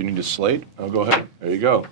Do you need a slate? Oh, go ahead. There you go.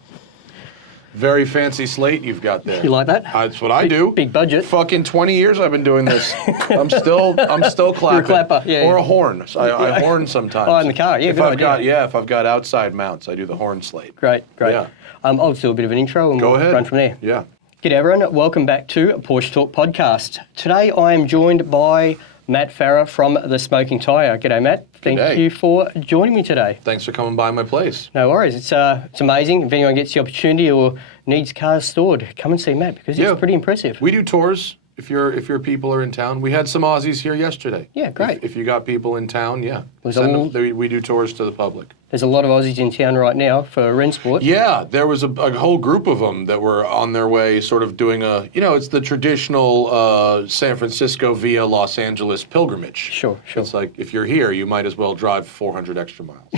Very fancy slate you've got there. You like that? That's what I do. Big budget. Fucking 20 years I've been doing this. I'm still clapping. You're a clapper, yeah. Or a horn. So I horn sometimes. Oh, in the car, yeah, good idea. If I've got outside mounts, I do the horn slate. Great. Yeah. I'll just do a bit of an intro and Go we'll ahead. run from there. Yeah. G'day everyone, welcome back to Porsche Talk Podcast. Today I am joined by Matt Farah from The Smoking Tyre. G'day Matt, thank you for joining me today. Thanks for coming by my place. No worries, it's amazing. If anyone gets the opportunity or needs cars stored, come and see Matt because it's pretty impressive. We do tours if your people are in town. We had some Aussies here yesterday. Yeah, great. If you got people in town, we do tours to the public. There's a lot of Aussies in town right now for Rennsport. Yeah, there was a whole group of them that were on their way sort of doing it's the traditional San Francisco via Los Angeles pilgrimage. Sure. It's like, if you're here, you might as well drive 400 extra miles.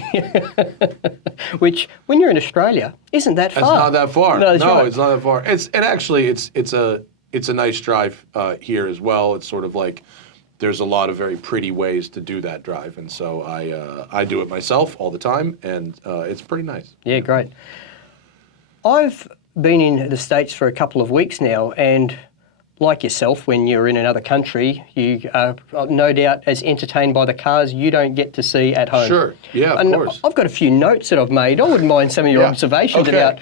Which, when you're in Australia, isn't that far. It's not that far. No, that's right. It's not that far. It's a nice drive here as well. It's sort of like, there's a lot of very pretty ways to do that drive, and so I do it myself all the time, and it's pretty nice. Yeah, great. I've been in the States for a couple of weeks now, and like yourself, when you're in another country, you are no doubt as entertained by the cars you don't get to see at home. Sure, yeah, of course. I've got a few notes that I've made. I wouldn't mind some of your observations about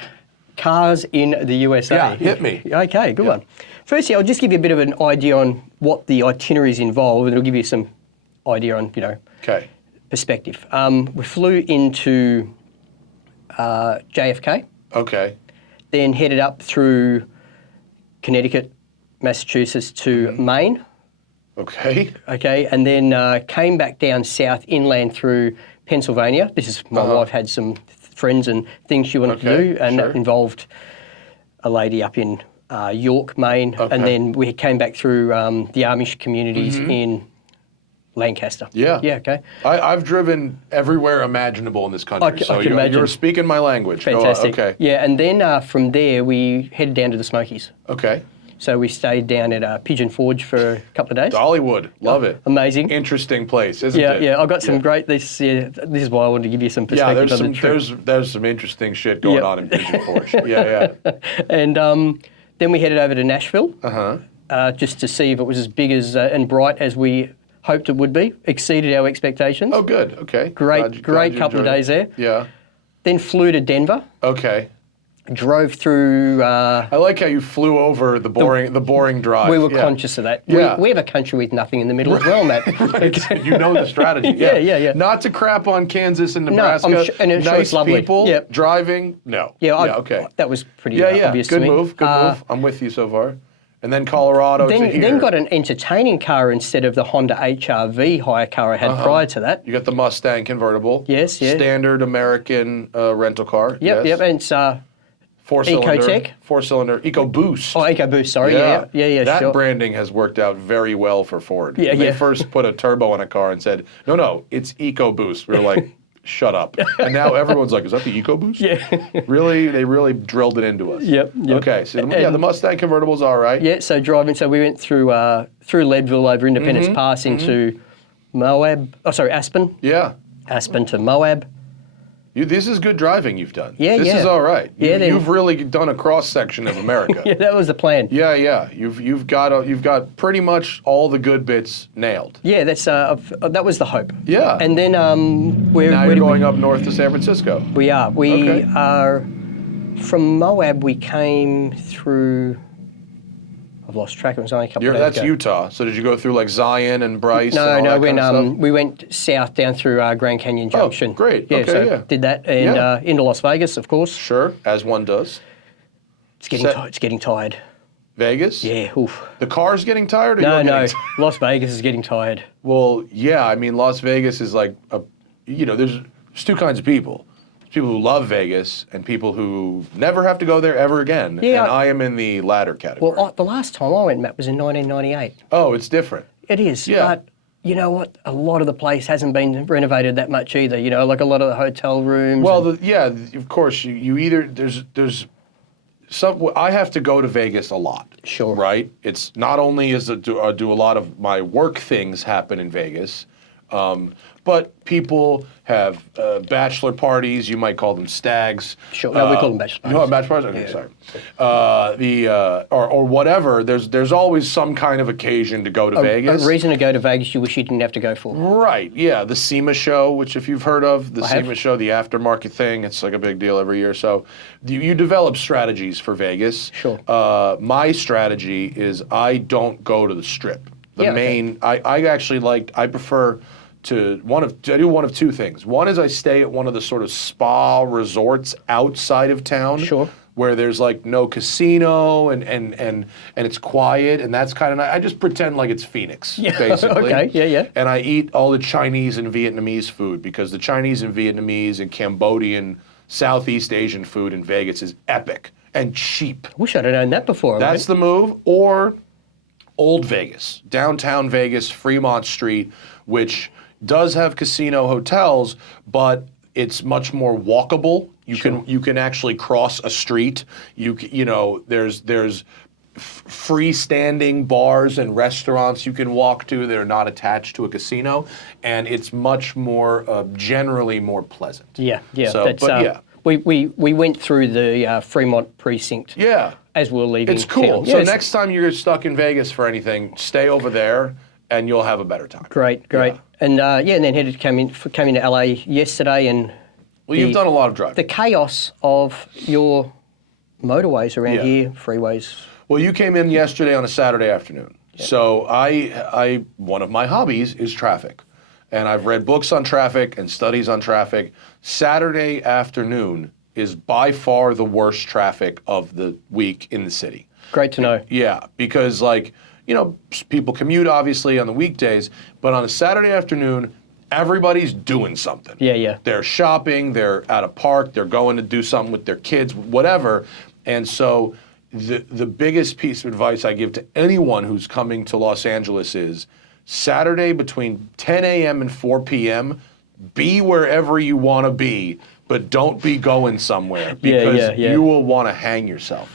cars in the USA. Yeah, hit me. Okay, good one. Firstly, I'll just give you a bit of an idea on what the itineraries involve, and it'll give you some idea on, perspective. We flew into JFK. Okay. Then headed up through Connecticut, Massachusetts to Maine. Okay. Okay, and then came back down south inland through Pennsylvania. This is my wife had some friends and things she wanted to do, and that involved a lady up in York, Maine, and then we came back through the Amish communities in Lancaster. Yeah. Yeah, okay. I've driven everywhere imaginable in this country, so you're speaking my language. Fantastic. Go on. Okay. Yeah, and then from there we headed down to the Smokies. Okay. So we stayed down at Pigeon Forge for a couple of days. Dollywood, love it. Amazing. Interesting place, isn't it? Yeah, I've got some great. This is why I wanted to give you some perspective on the trip. There's some interesting shit going on in Pigeon Forge. Yeah. And then we headed over to Nashville, just to see if it was as big as and bright as we hoped it would be. Exceeded our expectations. Oh, good. Okay. Great couple of days there. Yeah. Then flew to Denver. Okay. Drove through. I like how you flew over the boring drive. We were conscious of that. Yeah. We have a country with nothing in the middle as well, Matt. Right. You know the strategy. Yeah. Not to crap on Kansas and Nebraska. No, and it's nice lovely. People driving. No. Yeah. Okay. That was pretty obvious good to me. Good move. I'm with you so far. And then Colorado to here. Then got an entertaining car instead of the Honda HR-V hire car I had prior to that. You got the Mustang convertible. Yes. Standard American rental car. Yep. And it's Four-cylinder EcoBoost. Oh, EcoBoost, sorry. Yeah, that sure. branding has worked out very well for Ford. Yeah, They first put a turbo on a car and said, no, it's EcoBoost. We were like, shut up. And now everyone's like, is that the EcoBoost? Yeah. Really? They really drilled it into us. Yep. Okay, so the Mustang convertible's all right. Yeah, so driving, we went through Leadville over Independence Pass into Aspen. Yeah. Aspen to Moab. This is good driving you've done. Yeah, This is all right. You've really done a cross-section of America. Yeah, that was the plan. Yeah. You've got pretty much all the good bits nailed. Yeah, that was the hope. Yeah. And then you're going up north to San Francisco. We are. We are from Moab. We came through. I've lost track. It was only a couple of days That's ago. Utah. So did you go through like Zion and Bryce? We went south down through Grand Canyon Junction. Oh, great. Yeah, did that and into Las Vegas, of course. Sure, as one does. It's getting tired. Vegas? Yeah. Oof. The car's getting tired? Or No. Las Vegas is getting tired. Well, yeah. I mean, Las Vegas is like there's two kinds of people. People who love Vegas and people who never have to go there ever again. Yeah. And I am in the latter category. Well, the last time I went, Matt, was in 1998. Oh, it's different. It is. Yeah. But you know what? A lot of the place hasn't been renovated that much either. Like a lot of the hotel rooms. Well, of course, you either there's some. I have to go to Vegas a lot. Sure. Right. It's not only do a lot of my work things happen in Vegas. but people have bachelor parties. You might call them stags. Sure. No, we call them bachelor parties. No, bachelor parties? Okay, sorry. Or whatever. There's always some kind of occasion to go to Vegas. A reason to go to Vegas you wish you didn't have to go for. Right, yeah. The SEMA show, which if you've heard of, the SEMA show, the aftermarket thing, it's like a big deal every year. So you develop strategies for Vegas. Sure. My strategy is I don't go to the Strip. I prefer to I do one of two things. One is I stay at one of the sort of spa resorts outside of town. Sure. Where there's like no casino and it's quiet, and that's kind of nice. I just pretend like it's Phoenix, basically. Okay, yeah. And I eat all the Chinese and Vietnamese food, because the Chinese and Vietnamese and Cambodian, Southeast Asian food in Vegas is epic and cheap. I wish I'd have known that before. That's the move. Or Old Vegas, downtown Vegas, Fremont Street, which does have casino hotels, but it's much more walkable. You can actually cross a street. There's freestanding bars and restaurants you can walk to that are not attached to a casino, and it's much more generally more pleasant. Yeah. So, We went through the Fremont precinct. Yeah. As we were leaving. It's cool. town. So next time you're stuck in Vegas for anything, stay over there, and you'll have a better time. Great. Yeah. And and then came into LA yesterday, and you've done a lot of driving. The chaos of your motorways around here, freeways. Well, you came in yesterday on a Saturday afternoon. Yeah. So I one of my hobbies is traffic, and I've read books on traffic and studies on traffic. Saturday afternoon is by far the worst traffic of the week in the city. Great to know. Yeah, because people commute obviously on the weekdays, but on a Saturday afternoon, everybody's doing something. Yeah. They're shopping, they're at a park, they're going to do something with their kids, whatever. And so the biggest piece of advice I give to anyone who's coming to Los Angeles is Saturday between 10 a.m. and 4 p.m., be wherever you want to be, but don't be going somewhere, because you will want to hang yourself.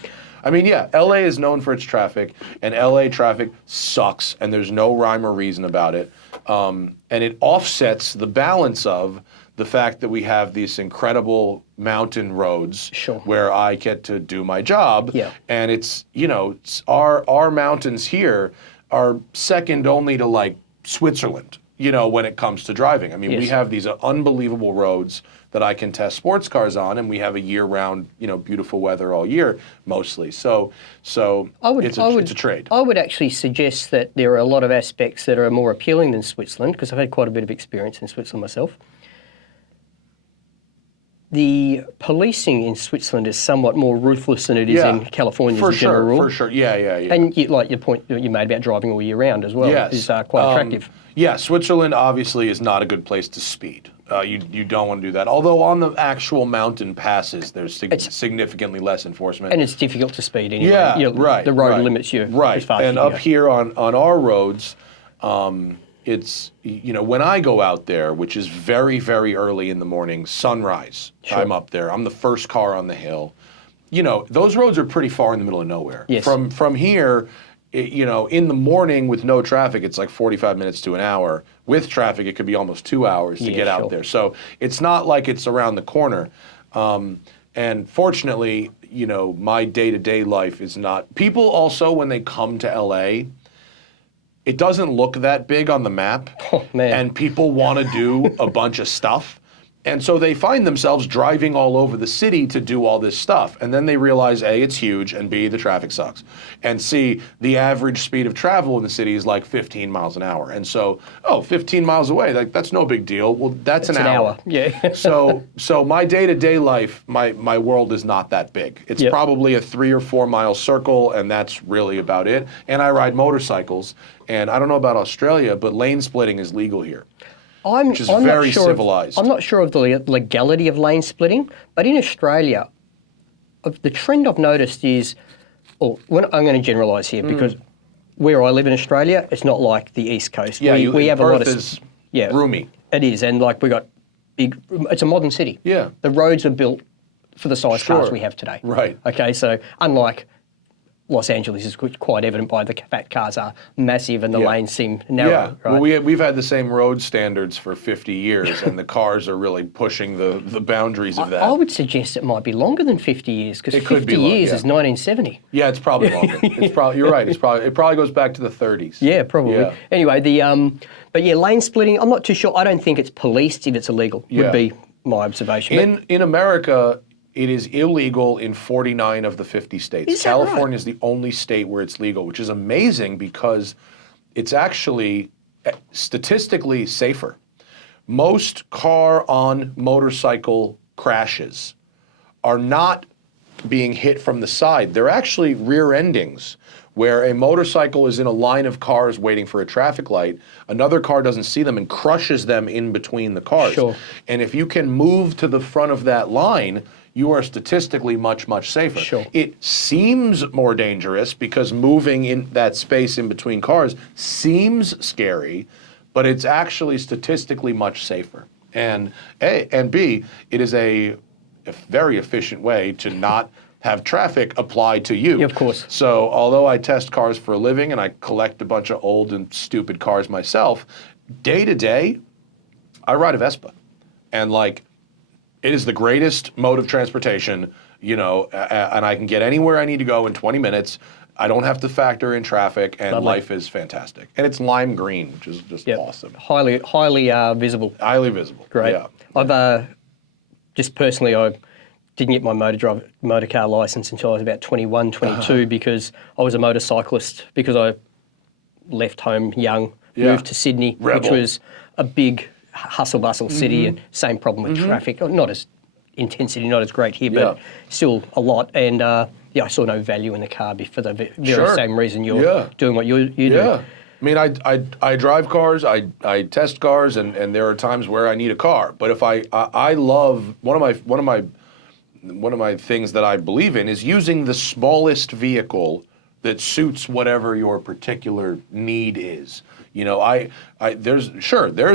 I mean, LA is known for its traffic, and LA traffic sucks, and there's no rhyme or reason about it. And it offsets the balance of the fact that we have these incredible mountain roads where I get to do my job. Yeah. And it's our mountains here are second only to like Switzerland, when it comes to driving. I mean, we have these unbelievable roads that I can test sports cars on, and we have a year-round, beautiful weather all year, mostly. So it's a trade. I would actually suggest that there are a lot of aspects that are more appealing than Switzerland, because I've had quite a bit of experience in Switzerland myself. The policing in Switzerland is somewhat more ruthless than it is in California as a general rule. For sure, yeah. And like your point that you made about driving all year round as well is quite attractive. Yeah, Switzerland obviously is not a good place to speed. You don't want to do that. Although on the actual mountain passes, there's significantly less enforcement. And it's difficult to speed anyway. Yeah, right. The road limits you as fast and as you up go. here on our roads, it's, when I go out there, which is very, very early in the morning, sunrise, I'm up there. I'm the first car on the hill. Those roads are pretty far in the middle of nowhere. Yes. From here, in the morning with no traffic, it's like 45 minutes to an hour. With traffic, it could be almost 2 hours to get out there. So it's not like it's around the corner. And fortunately, my day-to-day life is not. People also, when they come to LA, it doesn't look that big on the map. Oh, man. And people want to do a bunch of stuff. And so they find themselves driving all over the city to do all this stuff. And then they realize, A, it's huge, and B, the traffic sucks. And C, the average speed of travel in the city is like 15 miles an hour. And so, 15 miles away, that's no big deal. Well, that's an hour. Yeah. So my day-to-day life, my world is not that big. It's probably a 3 or 4 mile circle, and that's really about it. And I ride motorcycles. And I don't know about Australia, but lane splitting is legal here. Which is very civilized. I'm not sure of the legality of lane splitting, but in Australia, the trend I've noticed is, I'm going to generalise here because where I live in Australia, it's not like the East Coast. Yeah, we have a lot of is roomy. It is, and we got big. It's a modern city. Yeah, the roads are built for the size cars we have today. Right. Okay, so unlike Los Angeles is quite evident by the fat cars are massive and the lanes seem narrow. Yeah, right? well, we've had the same road standards for 50 years, and the cars are really pushing the boundaries of that. I would suggest it might be longer than 50 years, because 50 years is 1970. Yeah, it's probably longer. You're right. It probably goes back to the 30s. Yeah, probably. Yeah. Anyway, but yeah, lane splitting, I'm not too sure. I don't think it's policed if it's illegal, would be my observation. In America, it is illegal in 49 of the 50 states. Is that right? California is the only state where it's legal, which is amazing because it's actually statistically safer. Most car on motorcycle crashes are not being hit from the side. They're actually rear endings, where a motorcycle is in a line of cars waiting for a traffic light, another car doesn't see them and crushes them in between the cars. Sure. And if you can move to the front of that line, you are statistically much, much safer. Sure. It seems more dangerous because moving in that space in between cars seems scary, but it's actually statistically much safer. And A, and B, it is a very efficient way to not have traffic apply to you. Yeah, of course. So although I test cars for a living and I collect a bunch of old and stupid cars myself, day to day, I ride a Vespa. And like, it is the greatest mode of transportation, and I can get anywhere I need to go in 20 minutes. I don't have to factor in traffic, and Lovely. life is fantastic. And it's lime green, which is just awesome. Highly visible. Highly visible. Great. Yeah. I've just personally, I didn't get my motor car license until I was about 21, 22 because I was a motorcyclist, because I left home young, moved to Sydney, which was a big hustle bustle city, and same problem with traffic. Not as intensity, not as great here, but still a lot. And I saw no value in the car for the very same reason you're doing what you do. Yeah. I mean, I drive cars, I test cars, and there are times where I need a car. But if I love one of my things that I believe in is using the smallest vehicle that suits whatever your particular need is. There's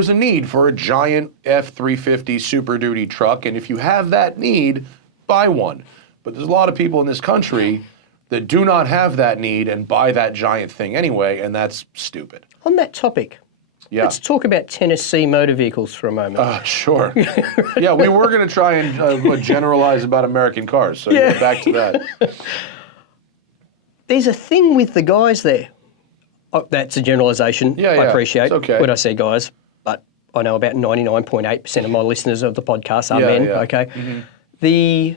a need for a giant F-350 Super Duty truck, and if you have that need, buy one. But there's a lot of people in this country that do not have that need and buy that giant thing anyway, and that's stupid. On that topic, let's talk about Tennessee motor vehicles for a moment. Sure. Yeah, we were going to try and generalize about American cars, so back to that. There's a thing with the guys there. Oh, that's a generalisation. I appreciate it's okay. when I say guys, but I know about 99.8% of my listeners of the podcast are men. Yeah. Okay, the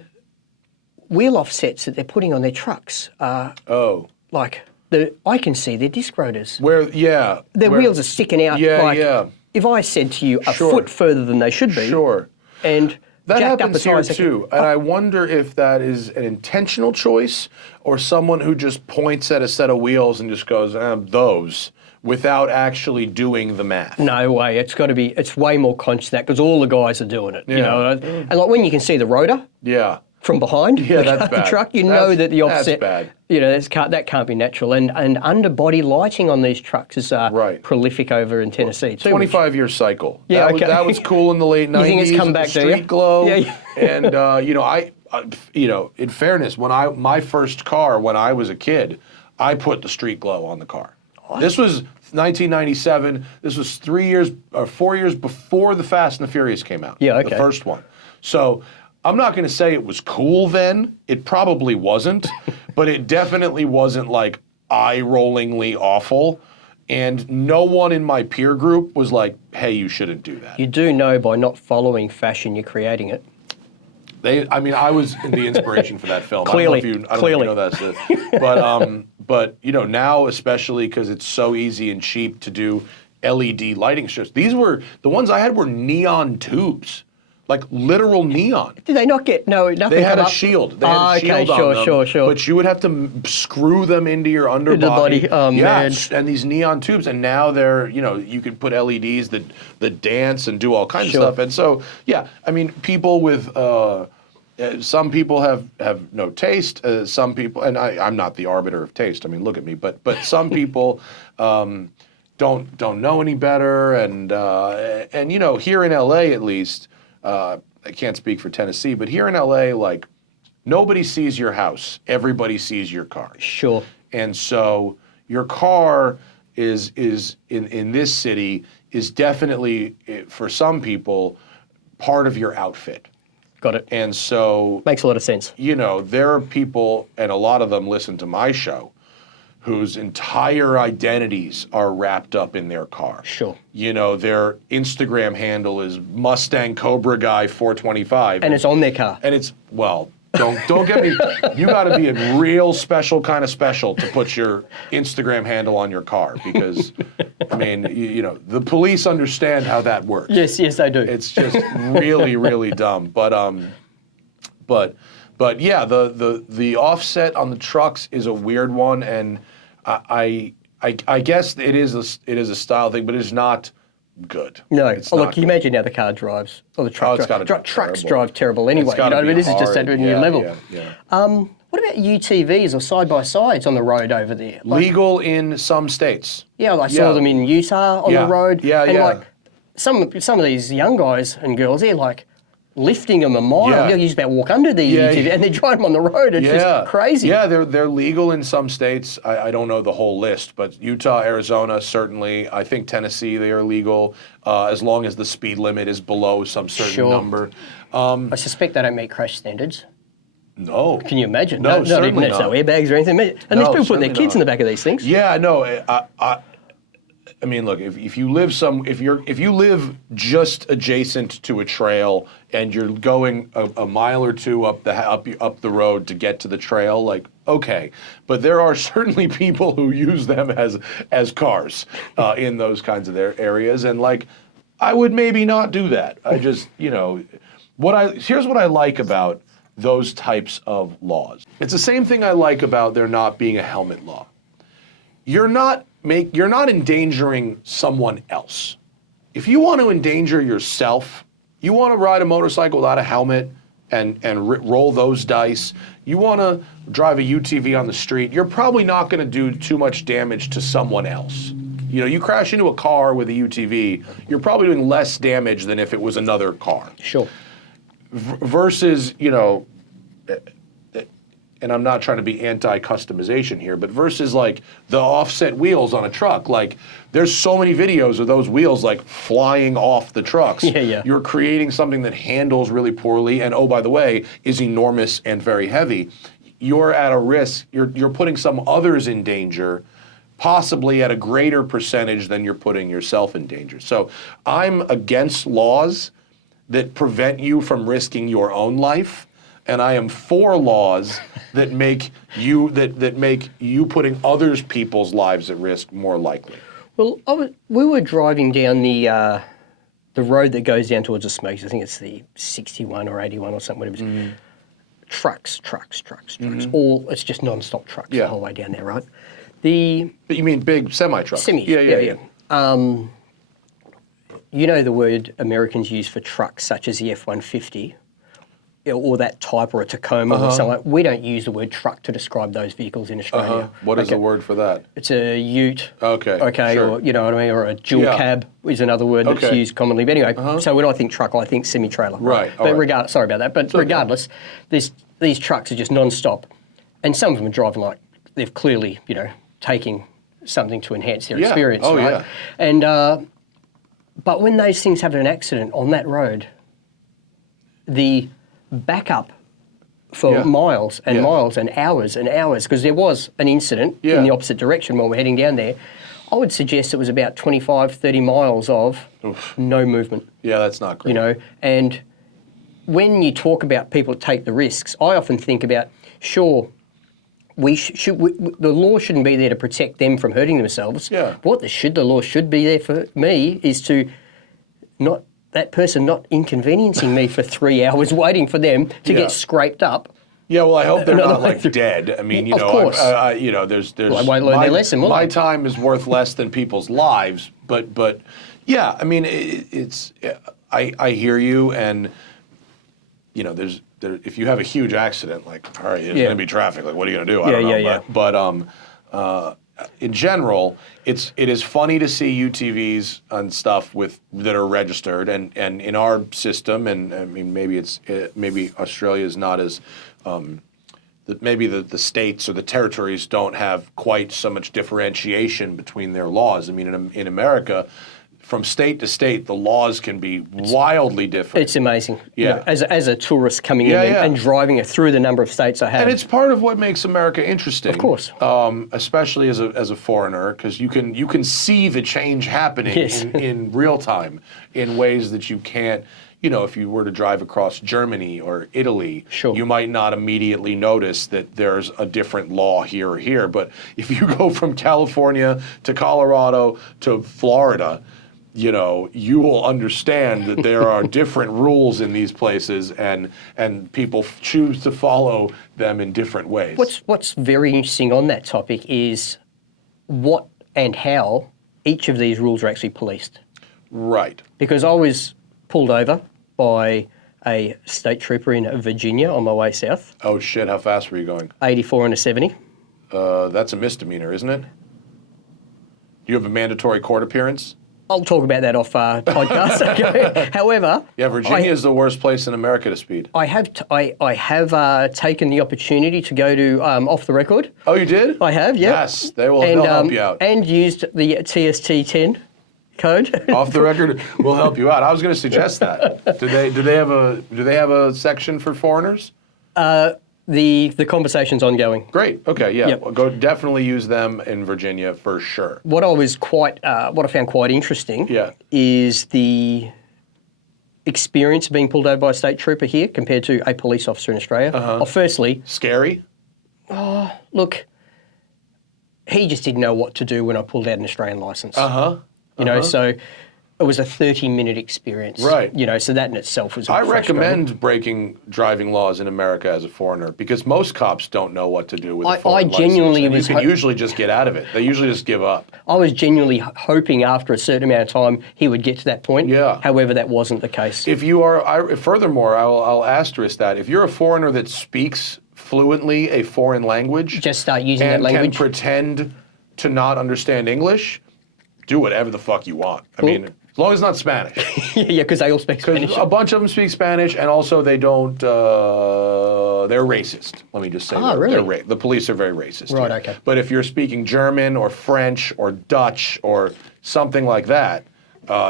wheel offsets that they're putting on their trucks are I can see their disc rotors. Their wheels are sticking out. If I said to you a foot further than they should be, and that jacked happens up here too, and I wonder if that is an intentional choice or someone who just points at a set of wheels and just goes, those, without actually doing the math. No way. It's got to be. It's way more conscious than that, because all the guys are doing it. And like when you can see the rotor. From behind that's the bad. truck, know that the offset. That's bad. That can't be natural. And underbody lighting on these trucks is prolific over in Tennessee too. 25-year cycle. Yeah, that was cool in the late 90s. You think it's come back, street do you? glow. Yeah. And I in fairness, my first car when I was a kid, I put the street glow on the car. What? This was 1997. This was 4 years before the Fast and the Furious came out. Yeah, okay. The first one. So I'm not going to say it was cool then. It probably wasn't, but it definitely wasn't like eye-rollingly awful. And no one in my peer group was like, hey, you shouldn't do that. You do know by not following fashion, you're creating it. I was the inspiration for that film. Clearly. I don't know if you know that. But now, especially because it's so easy and cheap to do LED lighting strips. The ones I had were neon tubes. Like literal neon. Did they not get nothing? They had a shield. They had a shield on them. Sure. But you would have to screw them into your underbody. Man. And these neon tubes, and now they're you can put LEDs that dance and do all kinds of stuff. And so people with some people have no taste. Some people, and I'm not the arbiter of taste. I mean, look at me. But some people don't know any better. And here in LA at least. I can't speak for Tennessee, but here in LA, like nobody sees your house. Everybody sees your car. Sure. And so your car is in this city is definitely, for some people, part of your outfit. Got it. And so, makes a lot of sense. You know, there are people, and a lot of them listen to my show, whose entire identities are wrapped up in their car. Sure. You know, their Instagram handle is Mustang Cobra Guy 425. And it's on their car. And it's, well, don't get me, you got to be a real special kind of special to put your Instagram handle on your car because, I mean, you know, the police understand how that works. Yes, they do. It's just really, really dumb. But yeah, the offset on the trucks is a weird one, and I guess it is a style thing, but it's not good. No. It's Look, not can you good. imagine how the car drives? Or the truck drives. Trucks drive terrible anyway. It's gotta I mean, be this is just hard. at a new level. Yeah. What about UTVs or side-by-sides on the road over there? Like, Legal in some states. yeah, I saw them in Utah on the road. Yeah, and yeah. like some of these young guys and girls, they're like lifting them a mile. Yeah. You just about walk under the UTV and they drive them on the road. It's just crazy. Yeah, they're legal in some states. I don't know the whole list, but Utah, Arizona, certainly. I think Tennessee, they are legal as long as the speed limit is below some certain number. I suspect they don't meet crash standards. No. Can you imagine? No, not certainly even not. no airbags or anything. And No, these people putting their certainly kids not. in the back of these things. Yeah, no. I mean, look, if you live if you live just adjacent to a trail and you're going a mile or two up the road to get to the trail, like, okay, but there are certainly people who use them as cars in those kinds of their areas, and like, I would maybe not do that. I just, you know, here's what I like about those types of laws. It's the same thing I like about there not being a helmet law. You're not endangering someone else. If you want to endanger yourself, you want to ride a motorcycle without a helmet and roll those dice, you want to drive a UTV on the street, you're probably not going to do too much damage to someone else. You know, you crash into a car with a UTV, you're probably doing less damage than if it was another car. Sure. Versus, you know, and I'm not trying to be anti-customization here, but versus like the offset wheels on a truck, like there's so many videos of those wheels like flying off the trucks. Yeah. You're creating something that handles really poorly and, oh, by the way, is enormous and very heavy. You're at a risk, you're putting some others in danger, possibly at a greater percentage than you're putting yourself in danger. So I'm against laws that prevent you from risking your own life, and I am for laws that make you putting others people's lives at risk more likely. Well, we were driving down the road that goes down towards the Smokes. I think it's the 61 or 81 or something. Whatever it is. Trucks. All it's just non-stop trucks the whole way down there, right? But you mean big semi-trucks? Semis. Yeah. You know the word Americans use for trucks, such as the F-150, or that type, or a Tacoma, or something like. We don't use the word truck to describe those vehicles in Australia. What is the word for that? It's a ute. Okay. Sure. Or you know what I mean, or a dual cab is another word that's used commonly. But anyway, so when I think truck, I think semi-trailer. Right. But sorry about that. But regardless, these trucks are just non-stop, and some of them are driving like they've clearly, you know, taking something to enhance their experience. Oh, right? yeah. And but when those things have an accident on that road, the backup for miles and miles and hours, because there was an incident in the opposite direction when we're heading down there, I would suggest it was about 25, 30 miles of no movement. Yeah, that's not great. You know, and when you talk about people take the risks, I often think about, sure, the law shouldn't be there to protect them from hurting themselves. Yeah. What the law should be there for me is to that person not inconveniencing me for 3 hours waiting for them to get scraped up. Yeah, well, I hope they're not like dead. I mean, you know, course. you know, there's. Well, I won't learn their lesson, will my I? time is worth less than people's lives, but yeah, I mean, I hear you, and you know, if you have a huge accident, like, all right, there's going to be traffic. Like, what are you going to do? I don't know. But in general, it is funny to see UTVs and stuff that are registered, and in our system, and I mean maybe Australia is not as maybe the states or the territories don't have quite so much differentiation between their laws. I mean, in America, from state to state, the laws can be wildly different. It's amazing. Yeah. As a tourist coming in and driving it through the number of states I have. And it's part of what makes America interesting. Of course. Especially as a foreigner, because you can see the change happening in real time in ways that you can't. You know, if you were to drive across Germany or Italy, you might not immediately notice that there's a different law here or here. But if you go from California to Colorado to Florida, you know, you will understand that there are different rules in these places, and people choose to follow them in different ways. What's very interesting on that topic is what and how each of these rules are actually policed. Right. Because I was pulled over by a state trooper in Virginia on my way south. Oh shit, how fast were you going? 84 and a 70. That's a misdemeanor, isn't it? Do you have a mandatory court appearance? I'll talk about that off podcast. Okay. However, Virginia is the worst place in America to speed. I have taken the opportunity to go to Off the Record. Oh, you did? I have, yeah. Yes, they'll help you out. And used the TST10 code. Off the Record will help you out. I was going to suggest that. Do they have a section for foreigners? The conversation's ongoing. Great. Okay. Yeah. Yep. Well, go definitely use them in Virginia for sure. What I found quite interesting is the experience of being pulled over by a state trooper here compared to a police officer in Australia. Well, firstly, scary. Look, he just didn't know what to do when I pulled out an Australian license. You know, so it was a 30-minute experience. Right. You know, so that in itself was. I recommend breaking driving laws in America as a foreigner because most cops don't know what to do with a foreign license. You can usually just get out of it. They usually just give up. I was genuinely hoping after a certain amount of time he would get to that point. Yeah. However, that wasn't the case. If you are, furthermore, I'll asterisk that if you're a foreigner that speaks fluently a foreign language, just start using that language. And can pretend to not understand English, do whatever the fuck you want. I mean, as long as it's not Spanish. Yeah, because they all speak Spanish. A bunch of them speak Spanish, and also they don't. They're racist. Let me just say. Really? The police are very racist. Right. Here. Okay. But if you're speaking German or French or Dutch or something like that,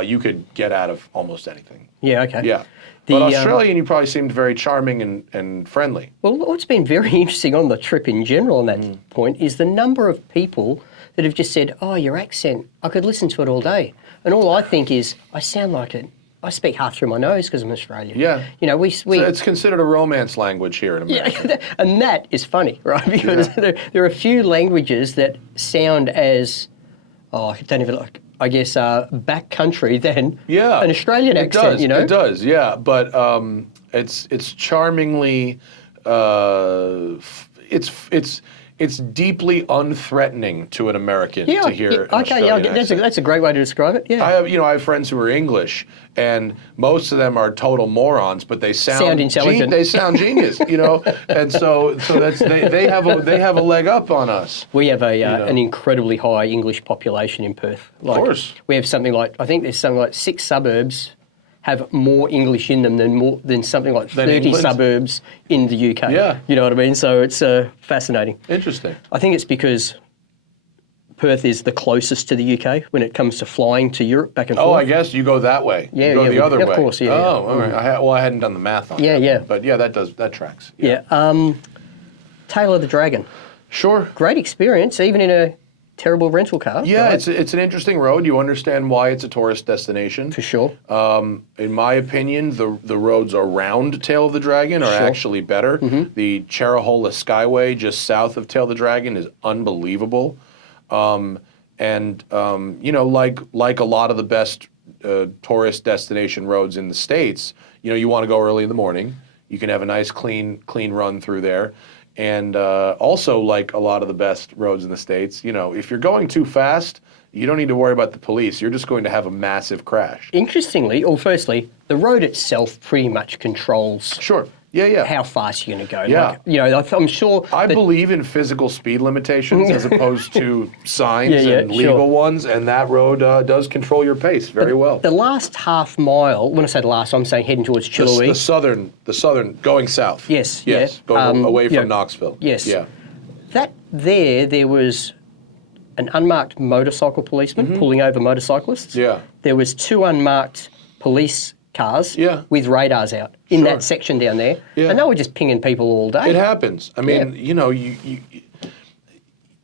you could get out of almost anything. Yeah. Okay. Yeah. But Australian, you probably seemed very charming and friendly. Well, what's been very interesting on the trip in general on that point is the number of people that have just said, "Oh, your accent, I could listen to it all day." And all I think is, I sound like it. I speak half through my nose because I'm Australian. Yeah. You know, so it's considered a romance language here in America. Yeah, and that is funny, right? Because there are a few languages that sound as, I don't even like, I guess, backcountry than an Australian accent, you know? It does, yeah. But it's charmingly, it's deeply unthreatening to an American to hear. That's a great way to describe it. Yeah, I have friends who are English, and most of them are total morons, but they sound intelligent. They sound genius, you know, and so that's they have a leg up on us. We have an incredibly high English population in Perth. Of course, we have something like 6 suburbs have more English in them than something like 30 suburbs in the UK. Yeah. You know what I mean? So it's fascinating. Interesting. I think it's because Perth is the closest to the UK when it comes to flying to Europe back and forth. Oh, I guess you go that way. Yeah, you go the other way. Of course, yeah. Oh, all right. I hadn't done the math on that. Yeah. But yeah, that tracks. Yeah. Tail of the Dragon. Sure. Great experience, even in a terrible rental car. Yeah, right? it's an interesting road. You understand why it's a tourist destination. For sure. In my opinion, the roads around Tail of the Dragon are actually better. Mm-hmm. The Charahola Skyway just south of Tail of the Dragon is unbelievable. Like a lot of the best tourist destination roads in the States, you want to go early in the morning. You can have a nice clean run through there. And also, like a lot of the best roads in the States, if you're going too fast, you don't need to worry about the police. You're just going to have a massive crash. Interestingly, firstly, the road itself pretty much controls how fast you're going to go. Yeah. Like, you know, I'm sure. I believe in physical speed limitations as opposed to signs and legal ones, and that road does control your pace very well. The last half mile, when I say the last, I'm saying heading towards Chiloe. The southern, going south. Yes. Going away from Knoxville. Yes. Yeah. There was an unmarked motorcycle policeman pulling over motorcyclists. Yeah. There was 2 unmarked police cars with radars out in that section down there. Yeah. And they were just pinging people all day. It happens. I mean, you know,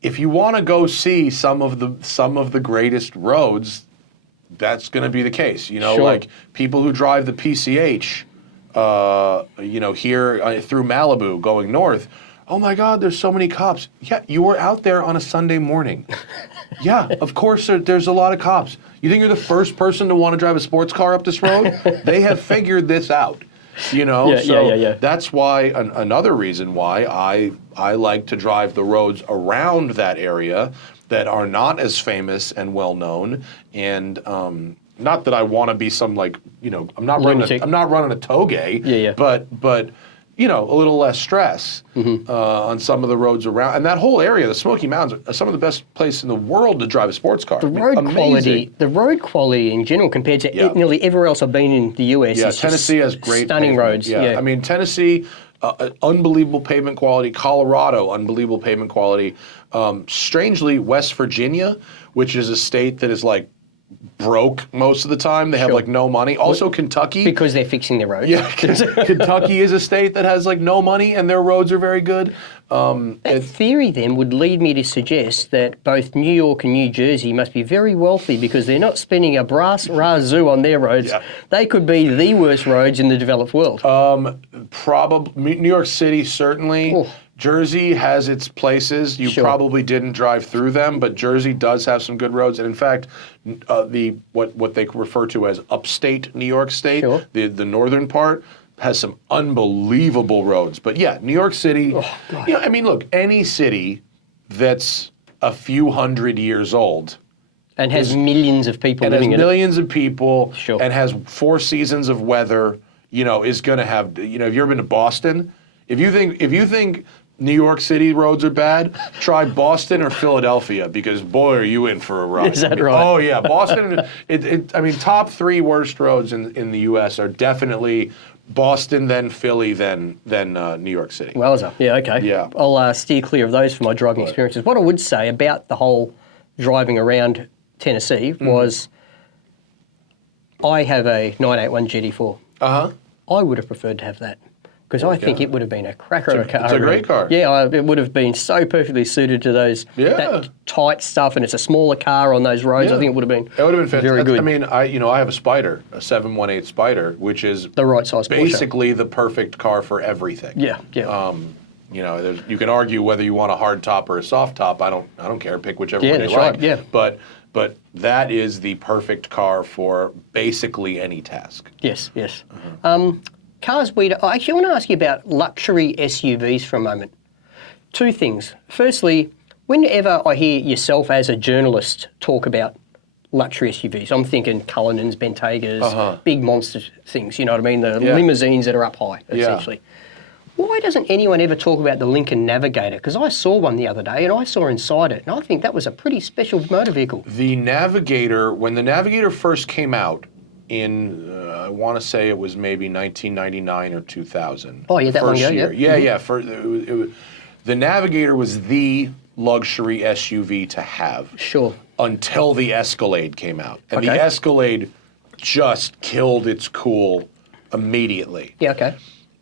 if you want to go see some of the greatest roads, that's going to be the case. You know, like people who drive the PCH, you know, here through Malibu going north. Oh my God, there's so many cops. Yeah, you were out there on a Sunday morning. Yeah, of course there's a lot of cops. You think you're the first person to want to drive a sports car up this road? They have figured this out. You know, that's why another reason why I like to drive the roads around that area that are not as famous and well known, and not that I want to be some, like, you know, I'm not running a toge, but you know, a little less stress on some of the roads around. And that whole area, the Smoky Mountains, are some of the best places in the world to drive a sports car. The road quality in general compared to nearly everywhere else I've been in the US. Yeah, Tennessee has great stunning pavement. roads. Yeah. I mean, Tennessee, unbelievable pavement quality. Colorado, unbelievable pavement quality. Strangely, West Virginia, which is a state that is like broke most of the time. They have like no money. Also Kentucky. Because they're fixing their roads. Yeah, Kentucky is a state that has like no money and their roads are very good. That theory then would lead me to suggest that both New York and New Jersey must be very wealthy because they're not spending a brass razoo on their roads. Yeah. They could be the worst roads in the developed world. Probably New York City, certainly. Oh. Jersey has its places. You probably didn't drive through them, but Jersey does have some good roads. And in fact, what they refer to as upstate New York State, the northern part, has some unbelievable roads. But yeah, New York City, you know, I mean, look, any city that's a few hundred years old and has millions of people living in it. Millions of people and has 4 seasons of weather, you know, is going to have, you know, have you ever been to Boston? If you think New York City roads are bad, try Boston or Philadelphia, because boy, are you in for a ride. Is that right? Oh yeah, Boston. I mean, top 3 worst roads in the U.S. are definitely Boston, then Philly, then New York City. Wowza. Yeah, okay. Yeah. I'll steer clear of those for my driving experiences. What I would say about the whole driving around Tennessee was I have a 981 GT4. I would have preferred to have that. Because I think it would have been a cracker of a car. It's a great car. Yeah, it would have been so perfectly suited to those that tight stuff, and it's a smaller car on those roads. I think it would have been. It would have been fantastic. Very good. I mean, I have a Spider, a 718 Spider, which is the right size. Basically the perfect car for everything. Yeah. You know, you can argue whether you want a hard top or a soft top. I don't care. Pick whichever one you like. Right. Yeah. But that is the perfect car for basically any task. Yes. Cars I actually want to ask you about luxury SUVs for a moment. 2 things. Firstly, whenever I hear yourself as a journalist talk about luxury SUVs, I'm thinking Cullinans, Bentegas, big monster things, you know what I mean? The limousines that are up high, essentially. Why doesn't anyone ever talk about the Lincoln Navigator? Because I saw one the other day and I saw inside it, and I think that was a pretty special motor vehicle. The Navigator, when the Navigator first came out, I want to say it was maybe 1999 or 2000. Oh, yeah, that long ago, Yeah. The Navigator was the luxury SUV to have. Sure. Until the Escalade came out. And the Escalade just killed its cool immediately. Yeah, okay.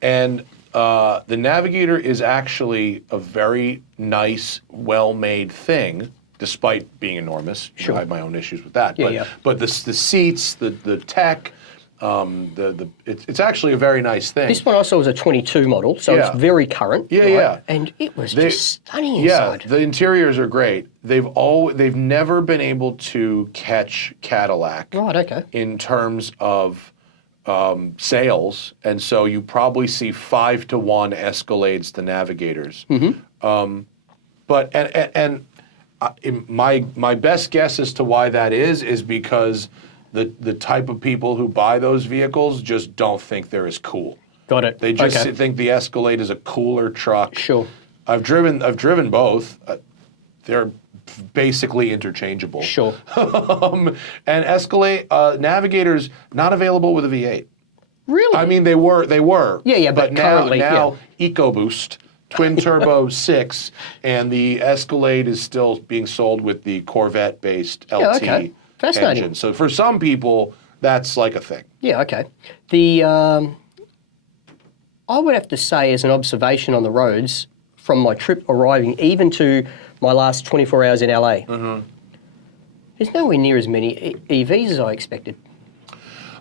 And the Navigator is actually a very nice, well-made thing, despite being enormous. Sure. I have my own issues with that. Yeah, but the seats, the tech, it's actually a very nice thing. This one I saw was a 22 model, so it's very current. Yeah. And it was just stunning inside. Yeah, the interiors are great. They've never been able to catch Cadillac. Right, okay. In terms of sales, and so you probably see 5-to-1 Escalades to Navigators. My best guess as to why that is because the type of people who buy those vehicles just don't think they're as cool. Got it. They just Okay. think the Escalade is a cooler truck. Sure. I've driven both. They're basically interchangeable. Sure. And Escalade Navigator's not available with a V8. Really? I mean, they were. Yeah, but currently, now EcoBoost twin turbo 6, and the Escalade is still being sold with the Corvette-based LT okay. Fascinating. engine. So for some people, that's like a thing. Yeah, okay. The I would have to say, as an observation on the roads, from my trip arriving even to my last 24 hours in LA, there's nowhere near as many EVs as I expected.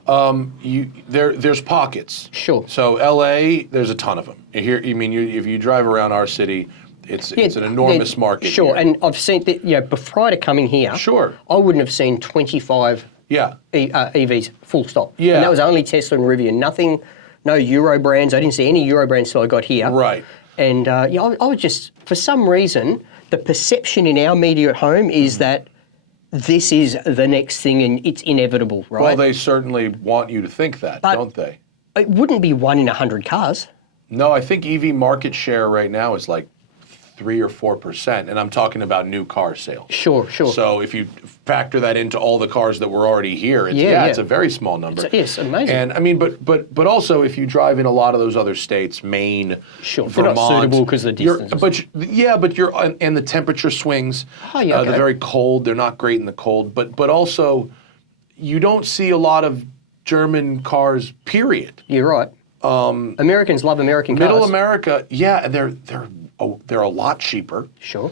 There's pockets. Sure. So LA, there's a ton of them. If you drive around our city, it's an enormous market. Sure, here. and I've seen that. Prior to coming here, Sure. I wouldn't have seen 25 Yeah. EVs full stop. Yeah. And that was only Tesla and Rivian. Nothing, no Euro brands. I didn't see any Euro brands till I got here. Right. And I was just, for some reason, the perception in our media at home is that this is the next thing and it's inevitable, right? Well, they certainly want you to think that, But- don't they? It wouldn't be 1 in 100 cars. No, I think EV market share right now is like 3 or 4%, and I'm talking about new car sales. Sure. So if you factor that into all the cars that were already here, it's a very small number. It's amazing. And I mean, but also if you drive in a lot of those other states, Maine, Sure, they're Vermont, not suitable because of the distances. but you're and the temperature swings. Oh, yeah, okay. They're very cold. They're not great in the cold. But also, you don't see a lot of German cars. Period. You're right. Americans love American cars. Middle America, yeah, they're a lot cheaper. Sure.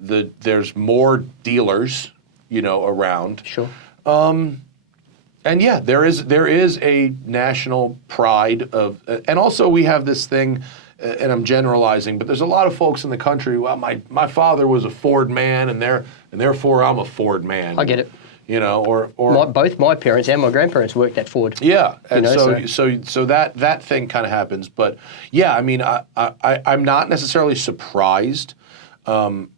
There's more dealers, around. Sure. And yeah, there is a national pride of, and also we have this thing, and I'm generalizing, but there's a lot of folks in the country. Well, my father was a Ford man, and therefore I'm a Ford man. I get it. Or Both my parents and my grandparents worked at Ford. yeah, and so so that thing kind of happens. But yeah, I mean, I'm not necessarily surprised. In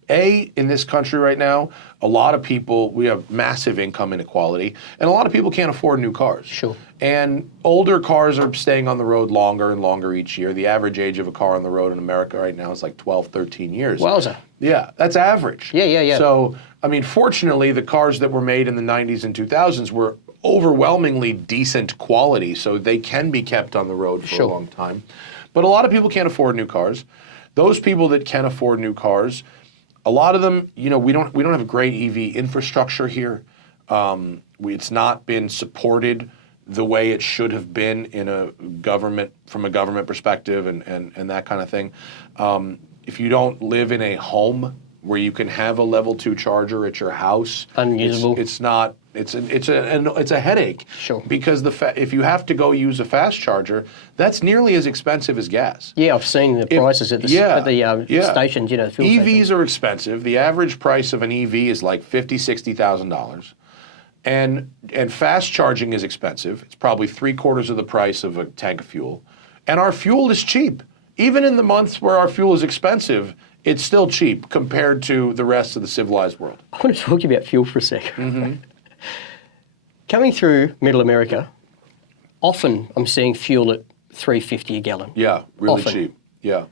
this country right now, a lot of people, we have massive income inequality, and a lot of people can't afford new cars. Sure. And older cars are staying on the road longer and longer each year. The average age of a car on the road in America right now is like 12, 13 years. Wowza. Yeah, that's average. Yeah. So, I mean, fortunately, the cars that were made in the 90s and 2000s were overwhelmingly decent quality, so they can be kept on the road for a long time. But a lot of people can't afford new cars. Those people that can afford new cars, a lot of them, we don't have a great EV infrastructure here. It's not been supported the way it should have been from a government perspective and that kind of thing. If you don't live in a home where you can have a level 2 charger at your house, unusable. It's a headache. Sure. Because if you have to go use a fast charger, that's nearly as expensive as gas. Yeah, I've seen the prices at the stations. Fuel EVs stations. are expensive. The average price of an EV is like $50,000-$60,000. And fast charging is expensive. It's probably 3/4 of the price of a tank of fuel. And our fuel is cheap. Even in the months where our fuel is expensive, it's still cheap compared to the rest of the civilized world. I want to talk to you about fuel for a second. Coming through Middle America, often I'm seeing fuel at $3.50 a gallon. Yeah, really Often. cheap. Yeah.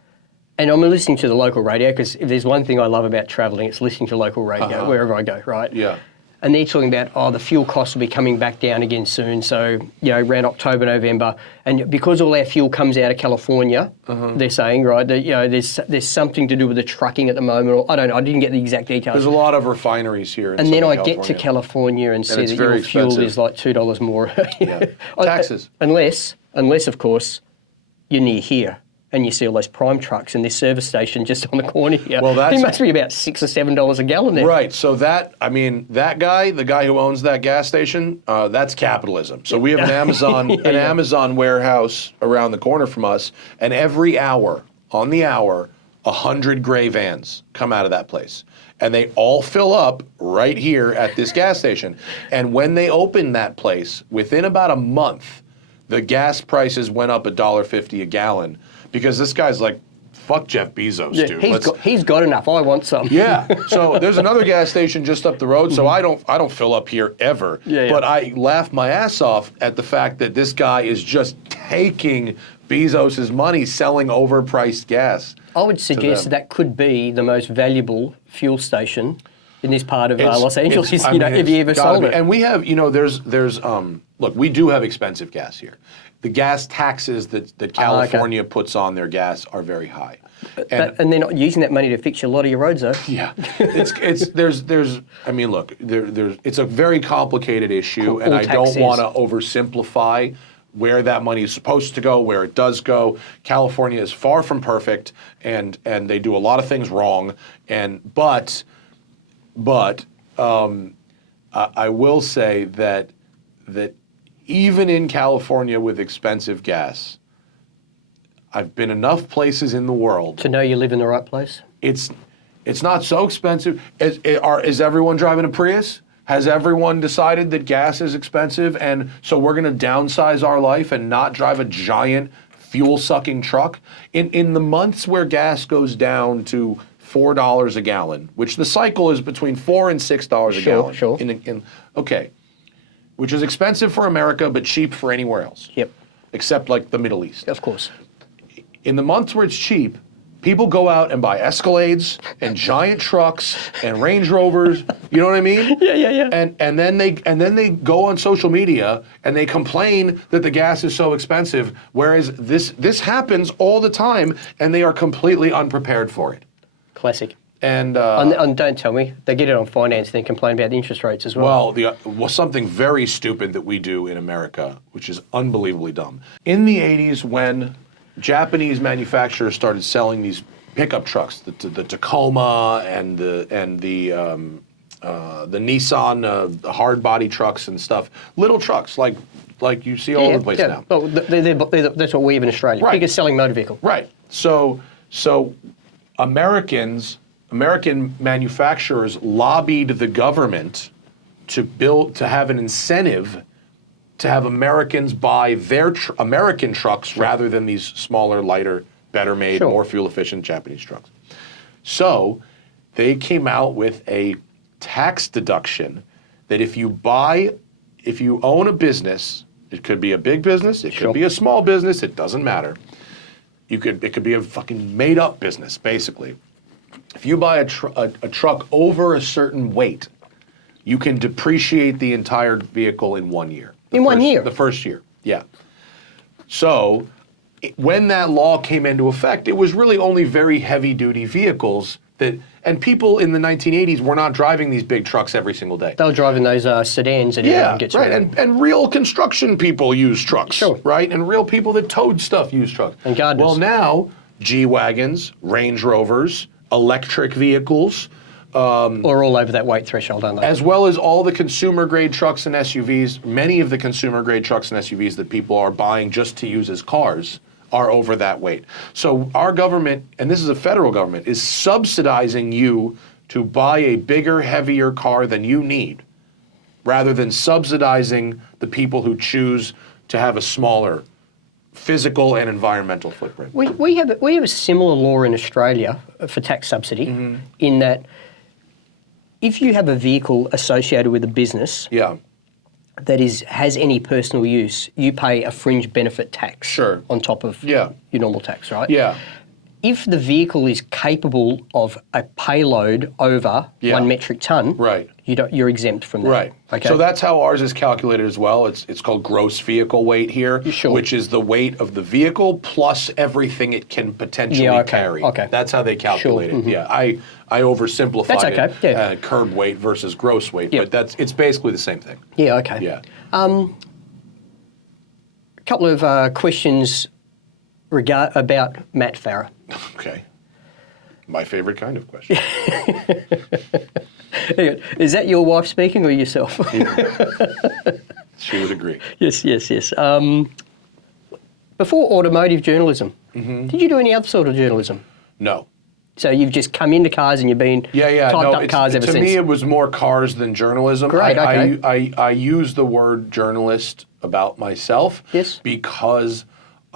And I'm listening to the local radio because if there's one thing I love about travelling, it's listening to local radio wherever I go, right? Yeah. And they're talking about, the fuel costs will be coming back down again soon. So, around October, November. And because all our fuel comes out of California, they're saying, right, that, there's something to do with the trucking at the moment. Or, I don't know, I didn't get the exact details. There's a lot of refineries here in And then I Southern get to California and see it's that very your fuel expensive. is like $2 more. Yeah. Taxes. Unless, of course, you're near here. And you see all those prime trucks in this service station just on the corner here. Well, it must be about $6 or $7 a gallon there. Right. So that guy, the guy who owns that gas station, that's capitalism. So we have an Amazon Amazon warehouse around the corner from us, and every hour, on the hour, 100 gray vans come out of that place. And they all fill up right here at this gas station. And when they opened that place, within about a month, the gas prices went up $1.50 a gallon. Because this guy's like fuck Jeff Bezos, Yeah, dude. he's got enough. I want some. Yeah. So there's another gas station just up the road. So I don't fill up here ever. Yeah. But I laugh my ass off at the fact that this guy is just taking Bezos's money, selling overpriced gas. I would suggest that could be the most valuable fuel station in this part of Los Angeles. If you ever sold it. And we have, there's look, we do have expensive gas here. The gas taxes that California puts on their gas are very high. And they're not using that money to fix a lot of your roads, though. Yeah, there's I mean, look, it's a very complicated issue, and I don't want to oversimplify where that money is supposed to go, where it does go. California is far from perfect, and they do a lot of things wrong. But I will say that even in California with expensive gas, I've been enough places in the world to know you live in the right place. It's not so expensive. Is everyone driving a Prius? Has everyone decided that gas is expensive, and so we're going to downsize our life and not drive a giant fuel-sucking truck? In the months where gas goes down to $4 a gallon, which the cycle is between $4 and $6 a gallon. Sure. Okay, which is expensive for America but cheap for anywhere else. Yep. Except like the Middle East. Of course. In the months where it's cheap, people go out and buy Escalades and giant trucks and Range Rovers. You know what I mean? Yeah. And then they go on social media and they complain that the gas is so expensive, whereas this happens all the time and they are completely unprepared for it. Classic. And don't tell me they get it on finance, then complain about the interest rates as well. Well, something very stupid that we do in America, which is unbelievably dumb. In the 80s, when Japanese manufacturers started selling these pickup trucks, the Tacoma and the Nissan hard body trucks and stuff, little trucs like you see all over the place now. Well, that's what we have in Australia. Right. Biggest selling motor vehicle. Right. So American manufacturers lobbied the government to have an incentive to have Americans buy their American trucks rather than these smaller, lighter, better made, more fuel efficient Japanese trucks. So they came out with a tax deduction that if you own a business, it could be a big business, it could be a small business, it doesn't matter. It could be a fucking made up business, basically. If you buy a truck over a certain weight, you can depreciate the entire vehicle in 1 year. In 1 year? The first year, yeah. So when that law came into effect, it was really only very heavy-duty vehicles and people in the 1980s were not driving these big trucks every single day. They were driving those sedans that everyone gets rid of. And real construction people use trucks, right? And real people that towed stuff use trucks. And gardeners. Well, now, G-Wagons, Range Rovers, electric vehicles, or all over that weight threshold, aren't they? as well as all the consumer-grade trucks and SUVs, many of the consumer-grade trucks and SUVs that people are buying just to use as cars are over that weight. So our government, and this is a federal government, is subsidizing you to buy a bigger, heavier car than you need, rather than subsidizing the people who choose to have a smaller physical and environmental footprint. We have a similar law in Australia for tax subsidy, in that if you have a vehicle associated with a business that has any personal use, you pay a fringe benefit tax on top of your normal tax, right? Yeah. If the vehicle is capable of a payload over 1 metric ton, you're exempt from that. Right. Okay. So that's how ours is calculated as well. It's called gross vehicle weight here, which is the weight of the vehicle plus everything it can potentially carry. Okay. That's how they calculate it. Yeah. I oversimplified it. Curb weight versus gross weight, but it's basically the same thing. Yeah. Okay. Yeah. A couple of questions about Matt Farah. Okay. My favorite kind of question. Is that your wife speaking or yourself? She would agree. Yes. Before automotive journalism, did you do any other sort of journalism? No. So you've just come into cars and you've been typed up cars ever since? To me, it was more cars than journalism. Great, okay. I use the word journalist about myself because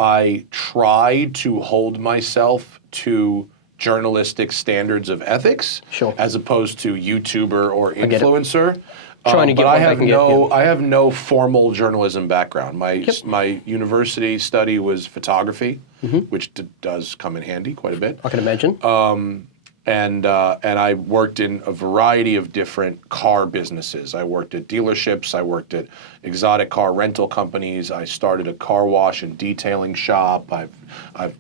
I try to hold myself to journalistic standards of ethics, Sure. as opposed to YouTuber or get it. influencer. Trying to get but what I they have can get, no, yeah. I have no formal journalism background. My university study was photography, which does come in handy quite a bit. I can imagine. And I worked in a variety of different car businesses. I worked at dealerships. I worked at exotic car rental companies. I started a car wash and detailing shop. I've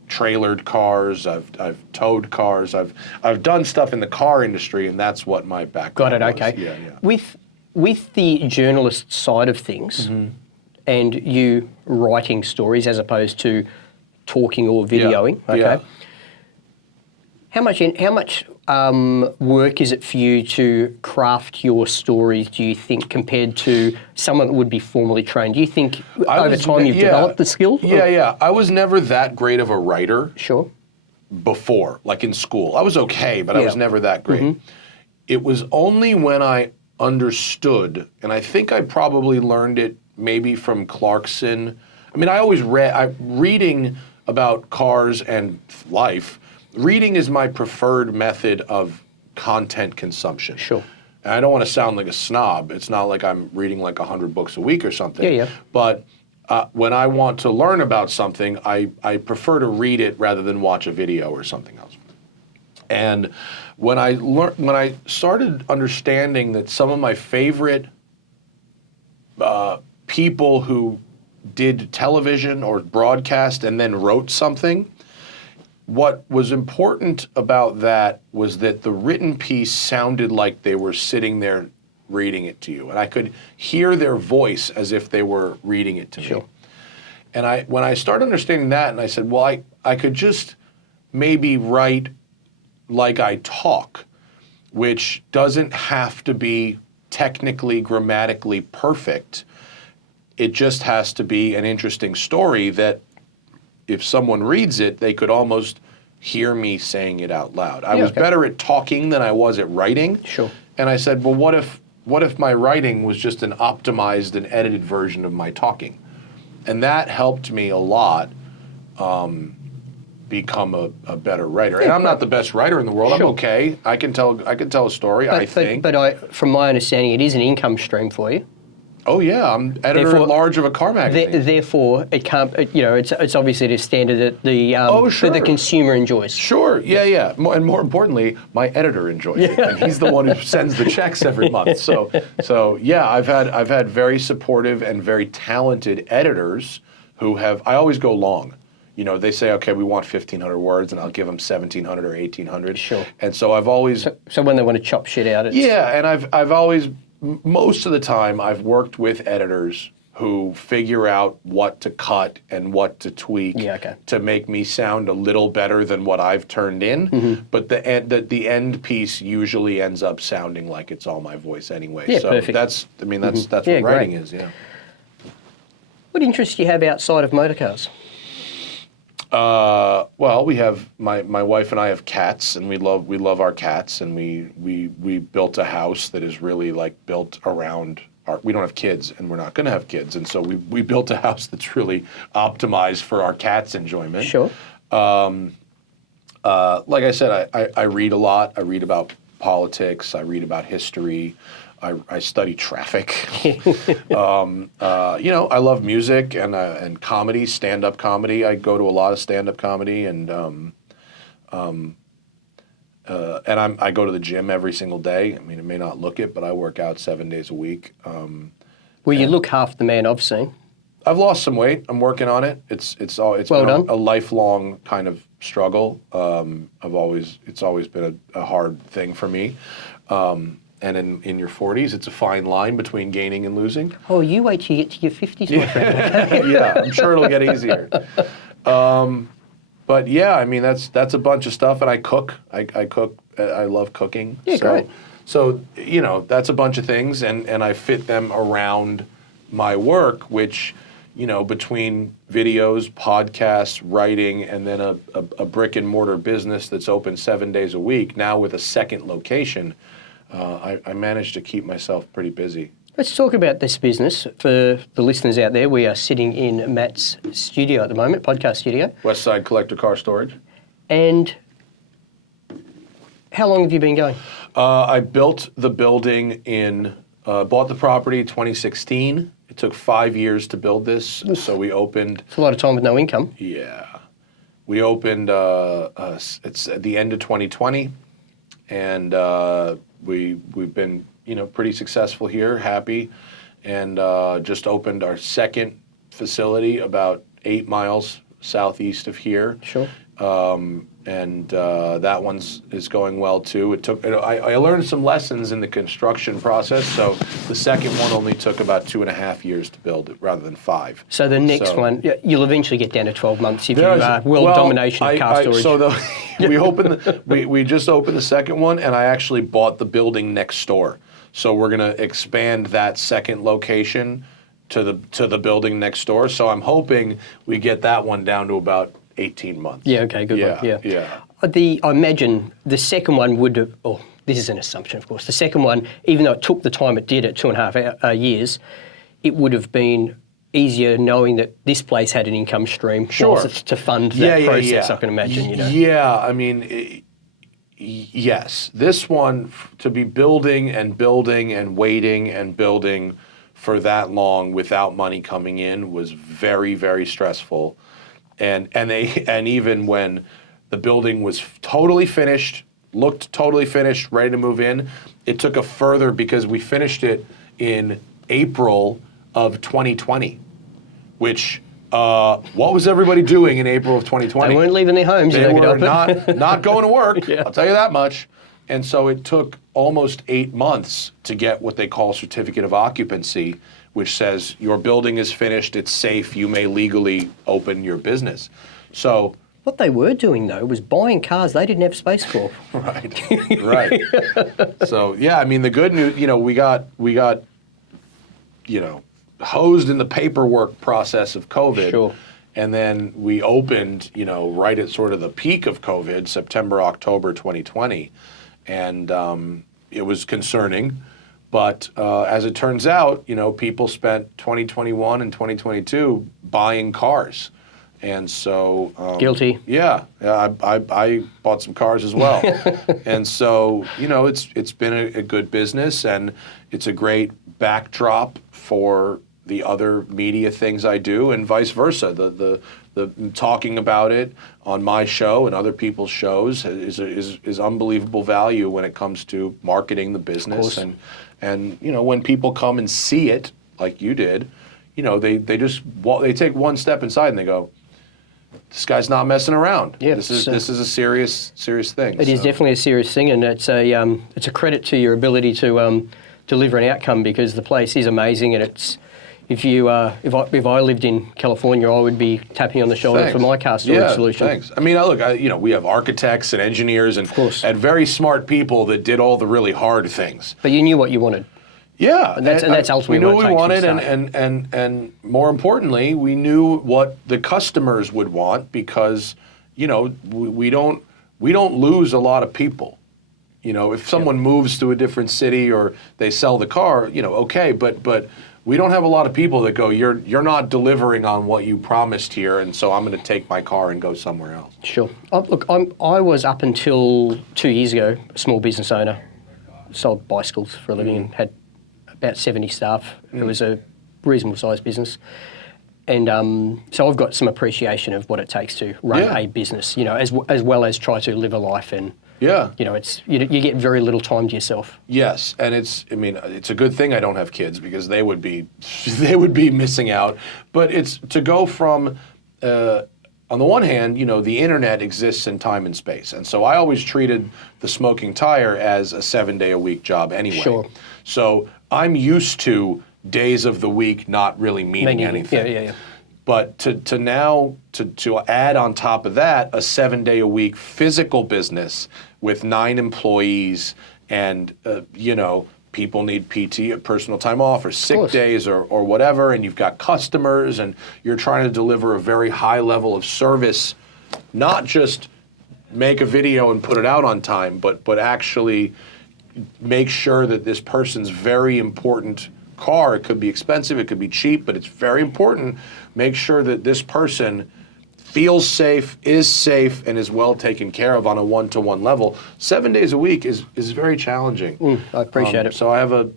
trailered cars. I've towed cars. I've done stuff in the car industry, and that's what my background Got it. was. Okay. Yeah. With the journalist side of things, and you writing stories as opposed to talking or videoing. Yeah. Okay. Yeah. How much work is it for you to craft your stories, do you think, compared to someone that would be formally trained? Do you think over time you've developed the skill? Yeah. I was never that great of a writer Sure. before, like in school. I was okay, but I was never that great. It was only when I understood, and I think I probably learned it maybe from Clarkson. I mean, I always reading about cars and life. Reading is my preferred method of content consumption. Sure. And I don't want to sound like a snob. It's not like I'm reading like 100 books a week or something. Yeah. But when I want to learn about something, I prefer to read it rather than watch a video or something else. And when I started understanding that some of my favorite people who did television or broadcast and then wrote something, what was important about that was that the written piece sounded like they were sitting there reading it to you. And I could hear their voice as if they were reading it to me. And when I started understanding that, and I said, well, I could just maybe write like I talk, which doesn't have to be technically, grammatically perfect. It just has to be an interesting story that if someone reads it, they could almost hear me saying it out loud. I was better at talking than I was at writing. Sure. And I said, well, what if my writing was just an optimized and edited version of my talking? And that helped me a lot become a better writer. And I'm not the best writer in the world. Sure. I'm okay. I can tell a story, I think. But from my understanding, it is an income stream for you. Oh yeah, I'm editor-at-large of a car magazine. Therefore, it can't. It's obviously the standard that that the consumer enjoys. Sure. Yeah. And more importantly, my editor enjoys it, and he's the one who sends the checks every month. So yeah, I've had very supportive and very talented editors who have. I always go long. They say, okay, we want 1,500 words, and I'll give them 1,700 or 1,800. Sure. And so I've always. So when they want to chop shit out, it's... Yeah, and I've always. Most of the time, I've worked with editors who figure out what to cut and what to tweak to make me sound a little better than what I've turned in. But the end piece usually ends up sounding like it's all my voice anyway. Yeah, so perfect. that's what writing is. Yeah. What interests do you have outside of motorcars? Well, we have my wife and I have cats, and we love our cats, and we built a house that is really like built around our. We don't have kids, and we're not going to have kids, and so we built a house that's really optimized for our cats' enjoyment. Sure. Like I said, I read a lot. I read about politics. I read about history. I study traffic. I love music and comedy, stand-up comedy. I go to a lot of stand-up comedy, and I go to the gym every single day. I mean, it may not look it, but I work out 7 days a week. Well, you look half the man I've seen. I've lost some weight. I'm working on it. It's been a lifelong kind of struggle. It's always been a hard thing for me. And in your 40s, it's a fine line between gaining and losing. Oh, you wait till you get to your 50s, my friend. Yeah, I'm sure it'll get easier. But yeah, I mean, that's a bunch of stuff. And I cook. I cook. I love cooking. Yeah, great. So, that's a bunch of things. And I fit them around my work, which, between videos, podcasts, writing, and then a brick and mortar business that's open 7 days a week, now with a second location, I managed to keep myself pretty busy. Let's talk about this business. For the listeners out there, we are sitting in Matt's studio at the moment, podcast studio. West Side Collector Car Storage. And how long have you been going? I built the building bought the property 2016. It took 5 years to build this, so we opened. It's a lot of time with no income. Yeah. We opened, it's at the end of 2020, and we've been, pretty successful here, happy, and just opened our second facility about 8 miles southeast of here. Sure. And that is going well too. I learned some lessons in the construction process, so the second one only took about 2.5 years to build it rather than 5. So the next one, you'll eventually get down to 12 months if you world domination of car storage. We just opened the second one, and I actually bought the building next door. So we're going to expand that second location to the building next door. So I'm hoping we get that one down to about 18 months. Yeah, okay, good one. Yeah. I imagine the second one would have, this is an assumption, of course. The second one, even though it took the time it did at 2.5 years, it would have been easier knowing that this place had an income stream to fund that process, I can imagine. Yeah, I mean, yes. This one, to be building and building and waiting and building for that long without money coming in was very, very stressful. And even when the building was totally finished, looked totally finished, ready to move in, it took a further, because we finished it in April of 2020, which, what was everybody doing in April of 2020? They weren't leaving their homes. They were not going to work, I'll tell you that much. And so it took almost 8 months to get what they call certificate of occupancy, which says your building is finished, it's safe, you may legally open your business. So what they were doing though was buying cars they didn't have space for. Right. So yeah, I mean the good news, we got hosed in the paperwork process of COVID. Sure. And then we opened, right at sort of the peak of COVID, September, October 2020. And it was concerning. But as it turns out, people spent 2021 and 2022 buying cars. And so... Guilty. Yeah. I bought some cars as well. And so, it's been a good business, and it's a great backdrop for the other media things I do, and vice versa. The talking about it on my show and other people's shows is unbelievable value when it comes to marketing the business. And when people come and see it, like you did, they take one step inside and they go, this guy's not messing around. Yeah, this is a serious thing. It is definitely a serious thing, and it's a credit to your ability to deliver an outcome, because the place is amazing, and it's. If I lived in California, I would be tapping on the shoulder for my car storage solution. Thanks. I mean, look, we have architects and engineers and very smart people that did all the really hard things. But you knew what you wanted. Yeah, and that's ultimately we knew what we wanted, and more importantly, we knew what the customers would want, because we don't lose a lot of people. If someone moves to a different city or they sell the car, okay, but we don't have a lot of people that go, you're not delivering on what you promised here, and so I'm going to take my car and go somewhere else. Sure. Look, I was, up until 2 years ago, a small business owner, sold bicycles for a living and had about 70 staff. It was a reasonable sized business. And so I've got some appreciation of what it takes to run a business, as well as try to live a life. And it's you get very little time to yourself. Yes, and it's a good thing I don't have kids, because they would be missing out. But it's to go from on the one hand, the internet exists in time and space, and so I always treated the smoking tire as a 7-day-a-week job anyway. Sure. So I'm used to days of the week not really meaning anything. Yeah. But to now add on top of that a 7-day-a-week physical business with 9 employees, and people need PT, personal time off, or sick days, or whatever, and you've got customers, and you're trying to deliver a very high level of service, not just make a video and put it out on time, but actually make sure that this person's very important car. It could be expensive, it could be cheap, but it's very important. Make sure that this person feels safe, and is well taken care of on a one-to-one level. 7 days a week is very challenging. I appreciate it. So I think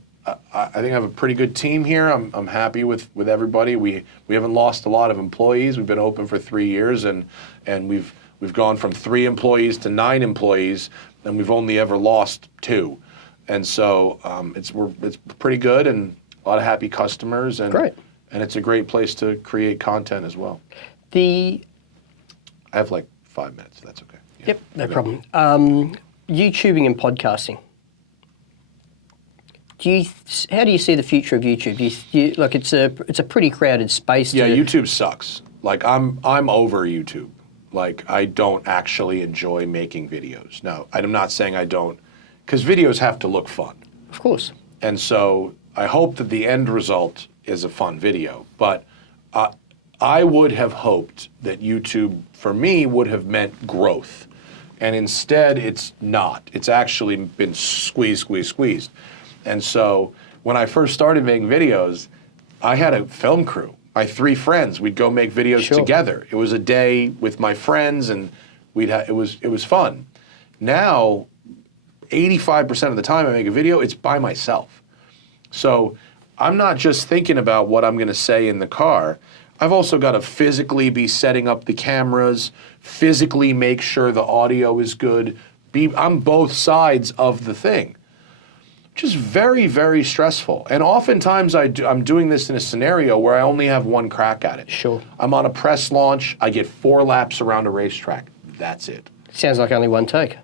I have a pretty good team here. I'm happy with everybody. We haven't lost a lot of employees. We've been open for 3 years, and we've gone from 3 employees to 9 employees, and we've only ever lost 2. And so it's pretty good, and a lot of happy customers, and Great. And it's a great place to create content as well. I have like 5 minutes. That's okay. Yeah. Yep, no problem. YouTubing and podcasting. How do you see the future of YouTube? Like it's a pretty crowded space. Yeah, YouTube sucks. Like I'm over YouTube. Like I don't actually enjoy making videos. No, I'm not saying I don't, because videos have to look fun. Of course. And so I hope that the end result is a fun video. But I would have hoped that YouTube, for me, would have meant growth. And instead, it's not. It's actually been squeezed. And so when I first started making videos, I had a film crew. My 3 friends, we'd go make videos together. It was a day with my friends, and it was fun. Now, 85% of the time I make a video, it's by myself. So I'm not just thinking about what I'm going to say in the car. I've also got to physically be setting up the cameras, physically make sure the audio is good. I'm both sides of the thing, which is very, very stressful. And oftentimes I'm doing this in a scenario where I only have one crack at it. Sure. I'm on a press launch. I get 4 laps around a racetrack. That's it. Sounds like only one take.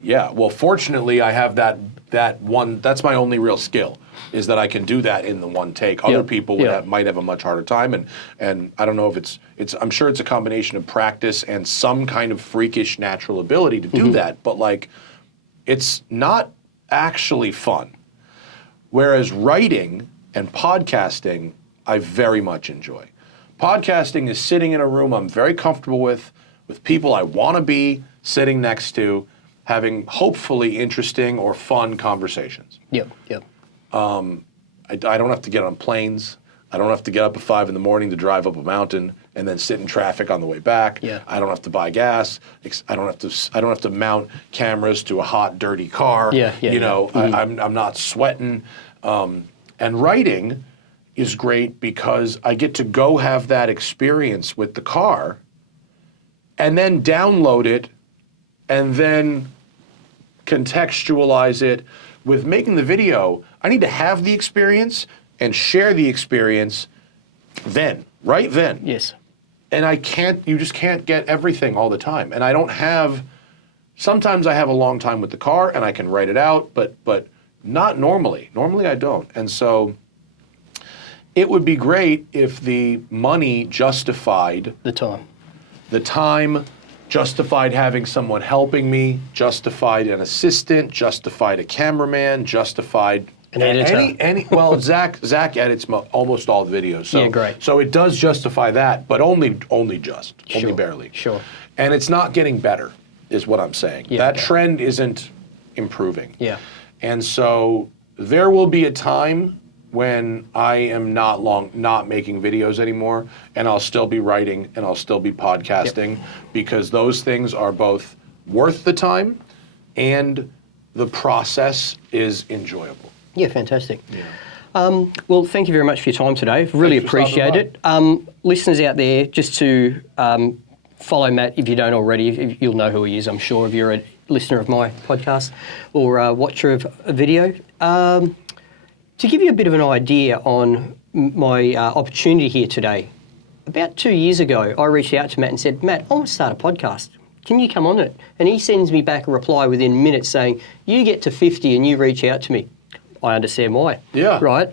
Yeah. Well, fortunately, I have that one. That's my only real skill, is that I can do that in the one take. Other people might have a much harder time, and I don't know if it's. I'm sure it's a combination of practice and some kind of freakish natural ability to do that. But like, it's not actually fun. Whereas writing and podcasting, I very much enjoy. Podcasting is sitting in a room I'm very comfortable with people I want to be sitting next to, having hopefully interesting or fun conversations. Yep. I don't have to get on planes. I don't have to get up at 5 in the morning to drive up a mountain and then sit in traffic on the way back. Yeah. I don't have to buy gas. I don't have to mount cameras to a hot, dirty car. I'm not sweating. And writing is great because I get to go have that experience with the car and then download it and then contextualize it. With making the video, I need to have the experience and share the experience right then. Yes. And you just can't get everything all the time. And I don't have, sometimes I have a long time with the car and I can write it out, but not normally. Normally I don't. And so it would be great if the money justified the time, justified having someone helping me, justified an assistant, justified a cameraman, justified an editor. Well, Zach edits almost all the videos. So, yeah, great. So it does justify that, but only barely. Sure. And it's not getting better, is what I'm saying. Yeah, that trend isn't improving. Yeah. And so there will be a time when I am not making videos anymore, and I'll still be writing and I'll still be podcasting, because those things are both worth the time and the process is enjoyable. Yeah, fantastic. Yeah. Well, thank you very much for your time today. Really appreciate it. Listeners out there, just to follow Matt if you don't already. You'll know who he is, I'm sure, if you're a listener of my podcast or a watcher of a video. To give you a bit of an idea on my opportunity here today, about 2 years ago, I reached out to Matt and said, Matt, I want to start a podcast. Can you come on it? And he sends me back a reply within minutes saying, you get to 50 and you reach out to me. I understand why. Yeah. Right?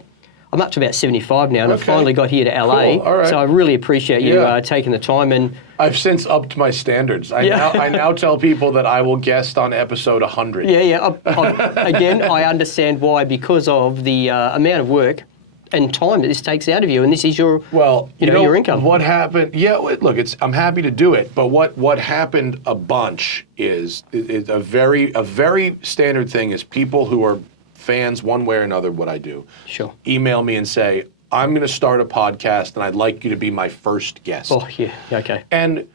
I'm up to about 75 now, and I've finally got here to LA. Cool. All right. So I really appreciate you taking the time. And I've since upped my standards. I now tell people that I will guest on episode 100. Again, I understand why, because of the amount of work and time that this takes out of you, and this is your your income. What happened? Yeah, look, I'm happy to do it, but what happened a bunch is a very standard thing is people who are fans one way or another what I do, Sure. email me and say, I'm going to start a podcast and I'd like you to be my first guest. Oh, yeah. Okay. And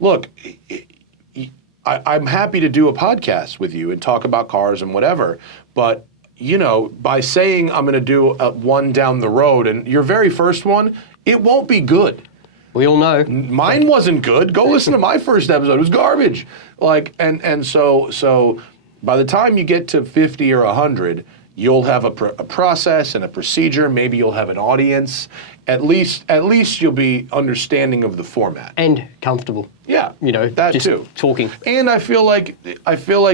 look, I'm happy to do a podcast with you and talk about cars and whatever, but by saying I'm going to do one down the road and your very first one, it won't be good. We all know. Mine wasn't good. Go listen to my first episode. It was garbage. So by the time you get to 50 or 100, you'll have a process and a procedure. Maybe you'll have an audience. At least you'll be understanding of the format And comfortable. Yeah, that just too. Talking. And I feel like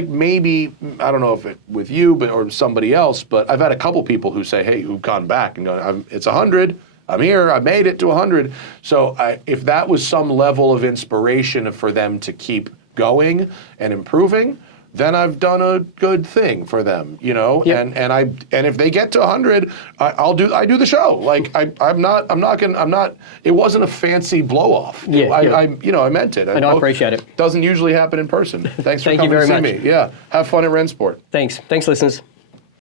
maybe, I don't know if it with you, or somebody else, but I've had a couple people who say, hey, who've gone back and gone, it's 100. I'm here. I made it to 100. So if that was some level of inspiration for them to keep going and improving, then I've done a good thing for them, Yep. And if they get to 100, I do the show. Like I'm not. It wasn't a fancy blow off. Yeah, I meant it. And I appreciate it. Doesn't usually happen in person. Thanks for Thank coming you very to see much. me. Yeah, have fun at Rensport. Thanks, listeners.